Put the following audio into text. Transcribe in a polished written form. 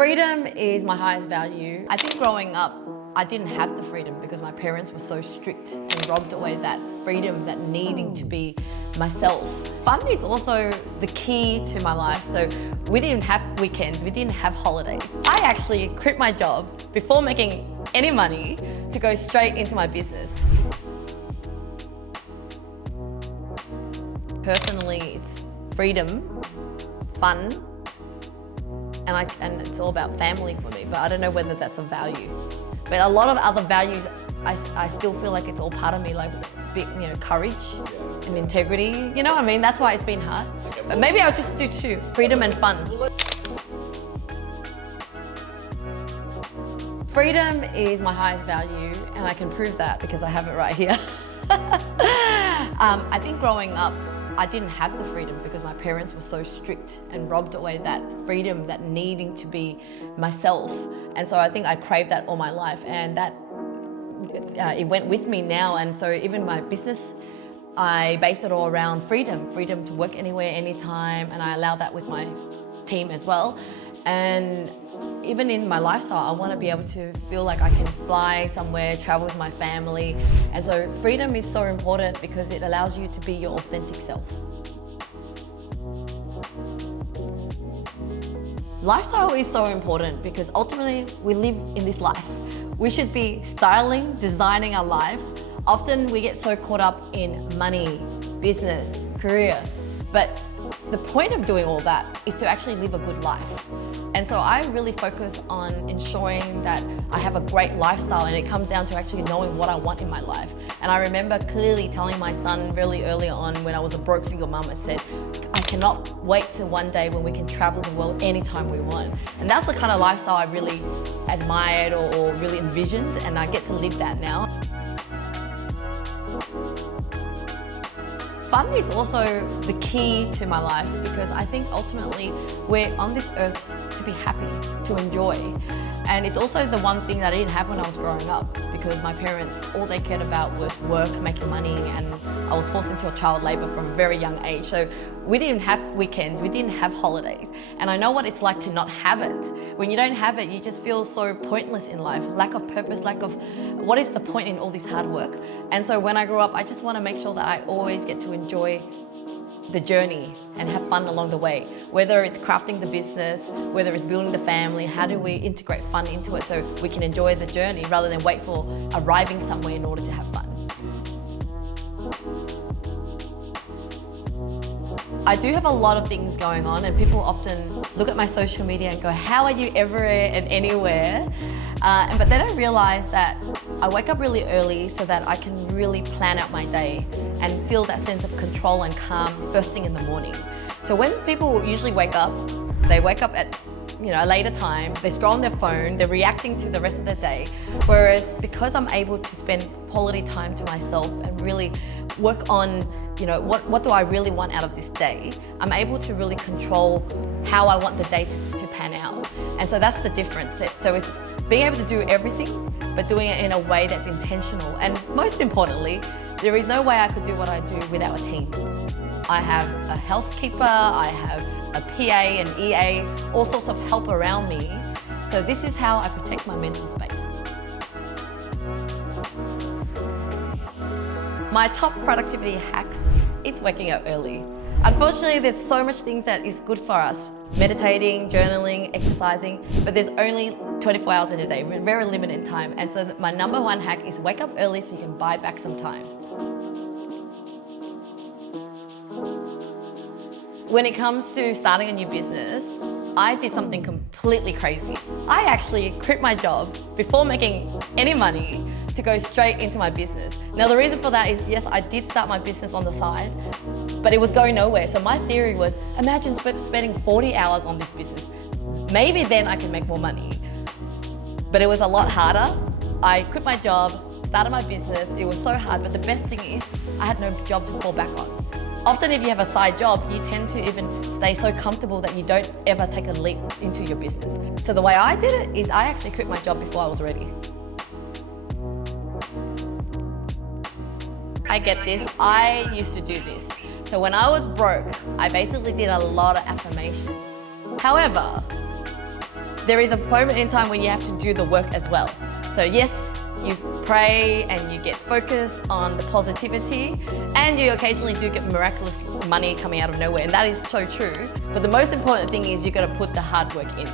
Freedom is my highest value. I think growing up, I didn't have the freedom because my parents were so strict and robbed away that freedom, that needing to be myself. Fun is also the key to my life. So we didn't have weekends, we didn't have holidays. I actually quit my job before making any money to go straight into my business. Personally, it's freedom, fun, and it's all about family for me, but I don't know whether that's a value. But a lot of other values, I still feel like it's all part of me, like courage and integrity. You know what I mean? That's why it's been hard. But maybe I'll just do two, freedom and fun. Freedom is my highest value, and I can prove that because I have it right here. I think growing up, I didn't have the freedom because my parents were so strict and robbed away that freedom, that needing to be myself. And so I think I craved that all my life, and that it went with me now. And so even my business, I base it all around freedom to work anywhere, anytime, and I allow that with my team as well. And even in my lifestyle, I want to be able to feel like I can fly somewhere, travel with my family. And so freedom is so important because it allows you to be your authentic self. Lifestyle is so important because ultimately we live in this life. We should be styling, designing our life. Often we get so caught up in money, business, career, but the point of doing all that is to actually live a good life. And so I really focus on ensuring that I have a great lifestyle, and it comes down to actually knowing what I want in my life. And I remember clearly telling my son really early on when I was a broke single mum, I said, I cannot wait till one day when we can travel the world anytime we want. And that's the kind of lifestyle I really admired or really envisioned, and I get to live that now. Fun is also the key to my life because I think ultimately we're on this earth to be happy, to enjoy. And it's also the one thing that I didn't have when I was growing up because my parents, all they cared about was work, making money, and I was forced into child labor from a very young age. So we didn't have weekends, we didn't have holidays. And I know what it's like to not have it. When you don't have it, you just feel so pointless in life, lack of purpose, lack of what is the point in all this hard work. And so when I grew up, I just want to make sure that I always get to enjoy the journey and have fun along the way. Whether it's crafting the business, whether it's building the family, how do we integrate fun into it so we can enjoy the journey rather than wait for arriving somewhere in order to have fun. I do have a lot of things going on, and people often look at my social media and go, how are you everywhere and anywhere? But they don't realize that I wake up really early so that I can really plan out my day and feel that sense of control and calm first thing in the morning. So when people usually wake up, they wake up at a later time, they scroll on their phone, they're reacting to the rest of the day. Whereas because I'm able to spend quality time to myself and really work on what do I really want out of this day, I'm able to really control how I want the day to pan out. And so that's the difference. So it's being able to do everything, but doing it in a way that's intentional. And most importantly, there is no way I could do what I do without a team. I have a housekeeper, I have a PA, an EA, all sorts of help around me. So this is how I protect my mental space. My top productivity hacks is waking up early. Unfortunately, there's so much things that is good for us. Meditating, journaling, exercising, but there's only 24 hours in a day. We're very limited in time. And so my number one hack is wake up early so you can buy back some time. When it comes to starting a new business, I did something completely crazy. I actually quit my job before making any money to go straight into my business. Now the reason for that is, yes, I did start my business on the side, but it was going nowhere. So my theory was, imagine spending 40 hours on this business. Maybe then I can make more money. But it was a lot harder. I quit my job, started my business. It was so hard, but the best thing is I had no job to fall back on. Often if you have a side job, you tend to even stay so comfortable that you don't ever take a leap into your business. So the way I did it is I actually quit my job before I was ready. I get this, I used to do this. So when I was broke, I basically did a lot of affirmation. However, there is a moment in time when you have to do the work as well. So yes, you pray and you get focused on the positivity, and you occasionally do get miraculous money coming out of nowhere, and that is so true. But the most important thing is you got to put the hard work in.